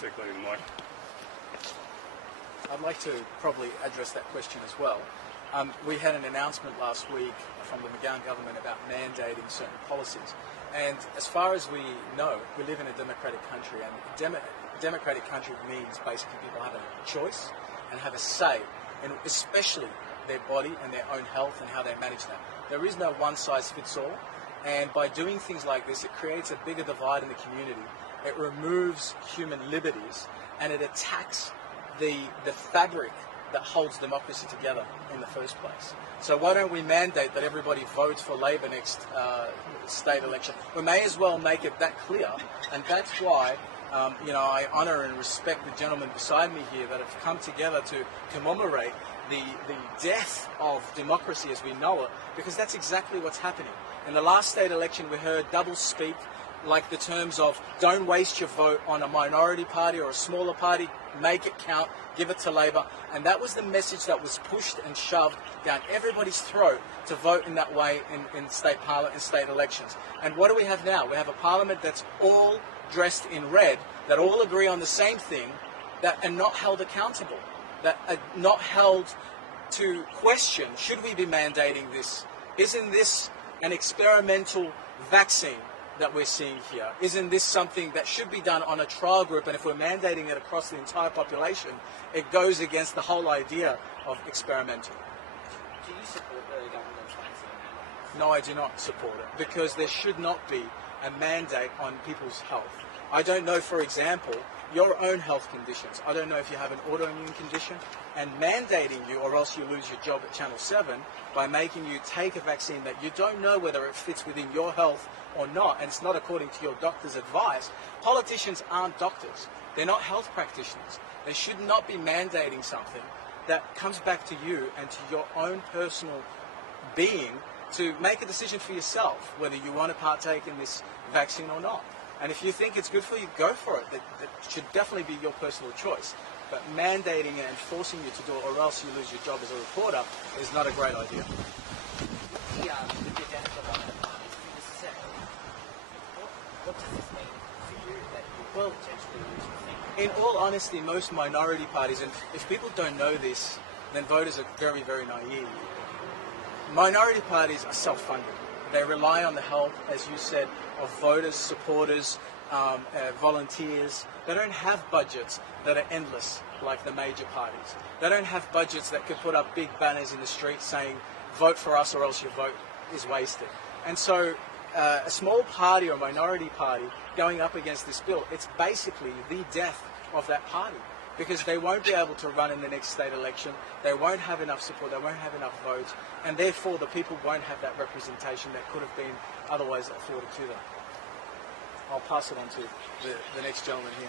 Basically, Mike. I'd like to probably address that question as well. We had an announcement last week from the McGowan government about mandating certain policies. And as far as we know, we live in a democratic country, and democratic country means basically people have a choice and have a say in especially their body and their own health and how they manage that. There is no one-size-fits-all, and by doing things like this, it creates a bigger divide in the community. It removes human liberties, and it attacks the fabric that holds democracy together in the first place. So why don't we mandate that everybody votes for Labor next state election? We may as well make it that clear, and that's why I honour and respect the gentlemen beside me here that have come together to commemorate the death of democracy as we know it, because that's exactly what's happening. In the last state election, we heard double speak, like the terms of don't waste your vote on a minority party or a smaller party, make it count, give it to Labor. And that was the message that was pushed and shoved down everybody's throat to vote in that way in state parliament and state elections. And what do we have now? We have a parliament that's all dressed in red, that all agree on the same thing, that are not held accountable, that are not held to question, should we be mandating this? Isn't this an experimental vaccine that we're seeing here? Isn't this something that should be done on a trial group? And if we're mandating it across the entire population, it goes against the whole idea of experimental. Do you support the government's vaccine mandate? No, I do not support it, because there should not be a mandate on people's health. I don't know, for example, your own health conditions. I don't know if you have an autoimmune condition, and mandating you, or else you lose your job at Channel 7, by making you take a vaccine that you don't know whether it fits within your health or not, and it's not according to your doctor's advice. Politicians aren't doctors. They're not health practitioners. They should not be mandating something that comes back to you and to your own personal being to make a decision for yourself whether you want to partake in this vaccine or not. And if you think it's good for you, go for it. That should definitely be your personal choice. But mandating it and forcing you to do it, or else you lose your job as a reporter, is not a great idea. The death of one of the parties, you just said, what does this mean for you that you potentially lose your thing? In all honesty, most minority parties, and if people don't know this, then voters are very, very naive. Minority parties are self-funded. They rely on the help, as you said, of voters, supporters, volunteers. They don't have budgets that are endless like the major parties. They don't have budgets that could put up big banners in the street saying, vote for us or else your vote is wasted. And so a small party or minority party going up against this bill, it's basically the death of that party, because they won't be able to run in the next state election. They won't have enough support. They won't have enough votes. And therefore, the people won't have that representation that could have been otherwise afforded to them. I'll pass it on to the next gentleman here.